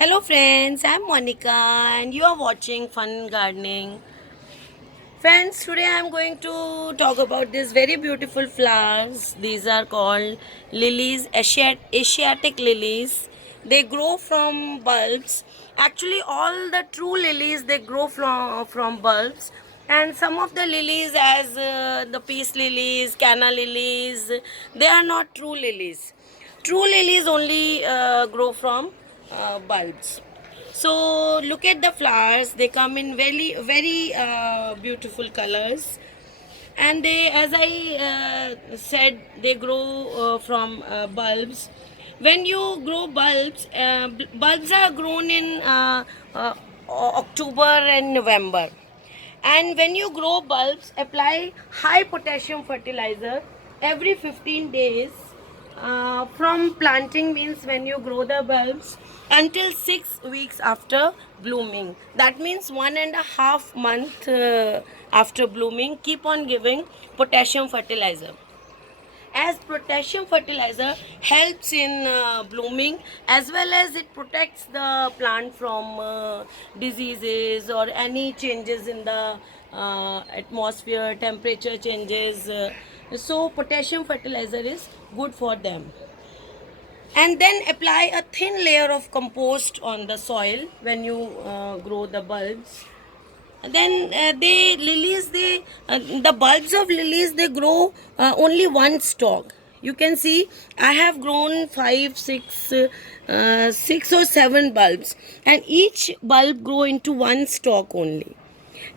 Hello friends, I'm Monica and you are watching Fun Gardening. Friends, today I'm going to talk about these very beautiful flowers. These are called lilies, Asiatic lilies. They grow from bulbs. Actually, all the true lilies they grow from bulbs. And some of the lilies, as the peace lilies, canna lilies, they are not true lilies. True lilies only grow from bulbs. So look at the flowers. They come in very beautiful colors, and they, as I said, they grow from bulbs. When you grow bulbs, bulbs are grown in October and November. And when you grow bulbs, apply high potassium fertilizer every 15 days from planting, means when you grow the bulbs, until 6 weeks after blooming. That means 1.5 months after blooming, keep on giving potassium fertilizer, as potassium fertilizer helps in blooming, as well as it protects the plant from diseases or any changes in the atmosphere, temperature changes. So potassium fertilizer is good for them. And then apply a thin layer of compost on the soil when you grow the bulbs. Then the bulbs of lilies, they grow only one stalk. You can see I have grown six or seven bulbs, and each bulb grow into one stalk only.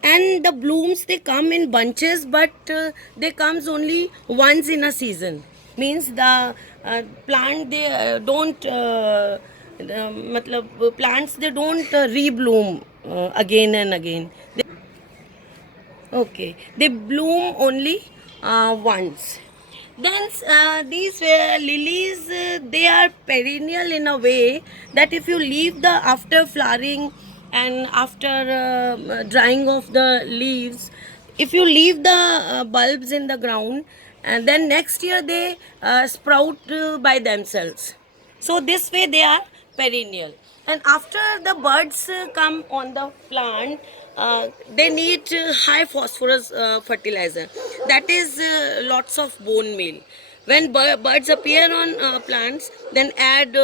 And the blooms, they come in bunches, but they comes only once in a season. Means the plant, they don't plants, they don't rebloom again and again. Okay, they bloom only once. Then these lilies, they are perennial in a way that if you leave the, after flowering and after drying of the leaves, if you leave the bulbs in the ground, and then next year they sprout by themselves. So this way they are perennial. And after the buds come on the plant, they need high phosphorus fertilizer. That is lots of bone meal. When buds appear on plants, then add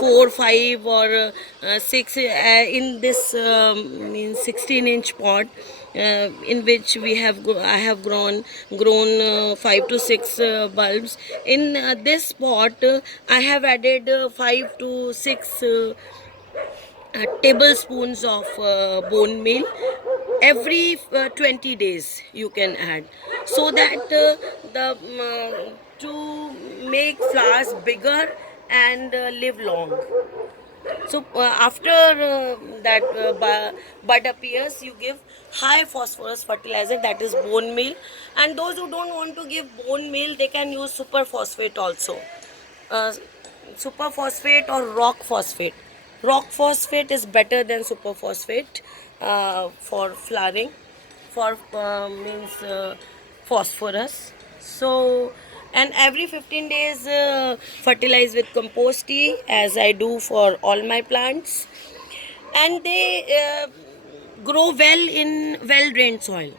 4, 5 or 6 in this 16-inch pot, in which I have grown 5 to 6 bulbs. In this pot, I have added 5 to 6 tablespoons of bone meal every 20 days. You can add, so that the to make flowers bigger and live long. So after that bud appears, you give high phosphorus fertilizer, that is bone meal. And those who don't want to give bone meal, they can use super phosphate also. uh, Super phosphate or rock phosphate. Rock phosphate is better than super phosphate for flowering, for means phosphorus. So, and every 15 days fertilize with compost tea, as I do for all my plants. And they grow well in well drained soil.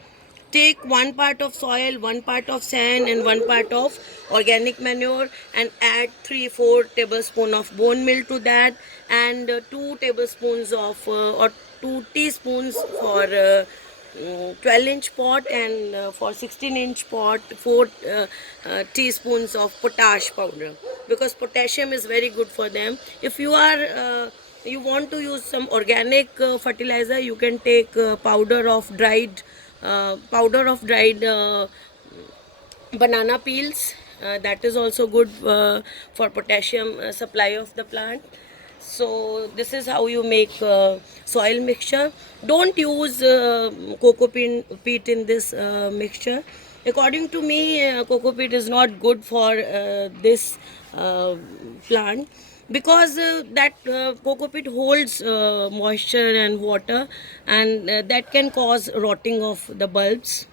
Take one part of soil, one part of sand, and one part of organic manure, and add 3-4 tablespoons of bone meal to that, and 2 tablespoons of or 2 teaspoons for 12-inch pot, and for 16-inch pot 4 teaspoons of potash powder, because potassium is very good for them. If you are you want to use some organic fertilizer, you can take powder of dried banana peels. That is also good for potassium supply of the plant. So this is how you make soil mixture. Don't use cocoa peat in this mixture. According to me, cocoa peat is not good for this plant, because that cocoa peat holds moisture and water, and that can cause rotting of the bulbs.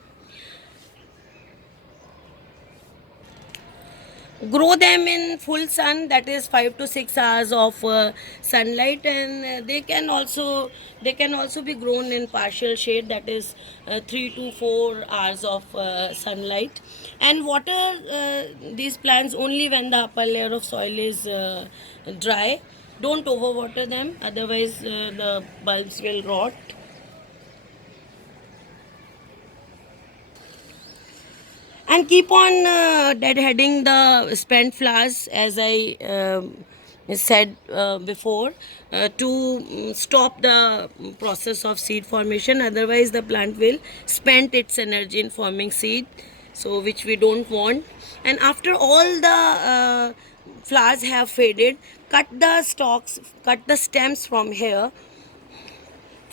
grow them in full sun, that is 5 to 6 hours of sunlight, and they can also be grown in partial shade, that is 3 to 4 hours of sunlight. And water these plants only when the upper layer of soil is dry. Don't overwater them, otherwise the bulbs will rot. And keep on deadheading the spent flowers, as I said before, to stop the process of seed formation, otherwise the plant will spend its energy in forming seed, so which we don't want. And after all the flowers have faded, cut the stalks, cut the stems from here,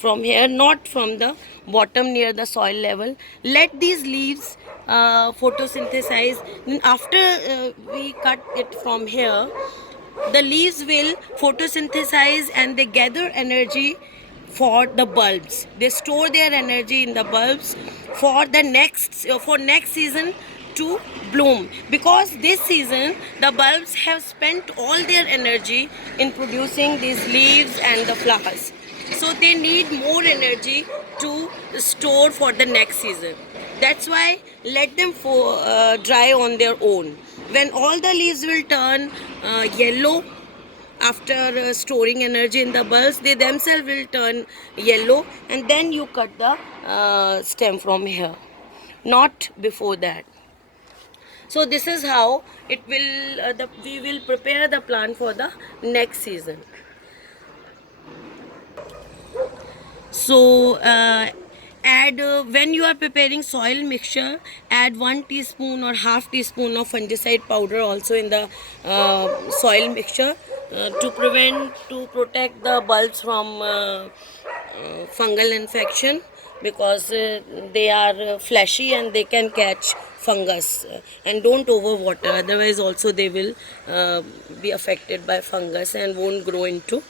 not from the bottom near the soil level. Let these leaves photosynthesize. After we cut it from here, the leaves will photosynthesize and they gather energy for the bulbs. They store their energy in the bulbs for next season to bloom, because this season the bulbs have spent all their energy in producing these leaves and the flowers, so they need more energy to store for the next season. That's why let them dry on their own. When all the leaves will turn yellow after storing energy in the bulbs, they themselves will turn yellow, and then you cut the stem from here, not before that. So this is how it will we will prepare the plant for the next season. So add when you are preparing soil mixture, add 1 teaspoon or half teaspoon of fungicide powder also in the soil mixture, to protect the bulbs from fungal infection, because they are fleshy and they can catch fungus. And don't overwater, otherwise also they will be affected by fungus and won't grow into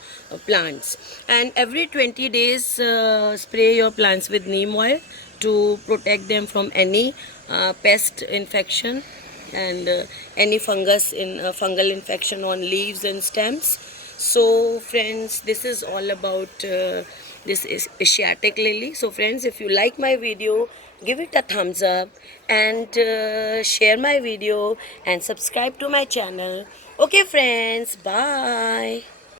plants. And every 20 days spray your plants with neem oil to protect them from any pest infection and any fungal infection on leaves and stems. So friends, this is all about this is Asiatic lily. So friends, if you like my video, give it a thumbs up and share my video and subscribe to my channel. Okay friends, bye.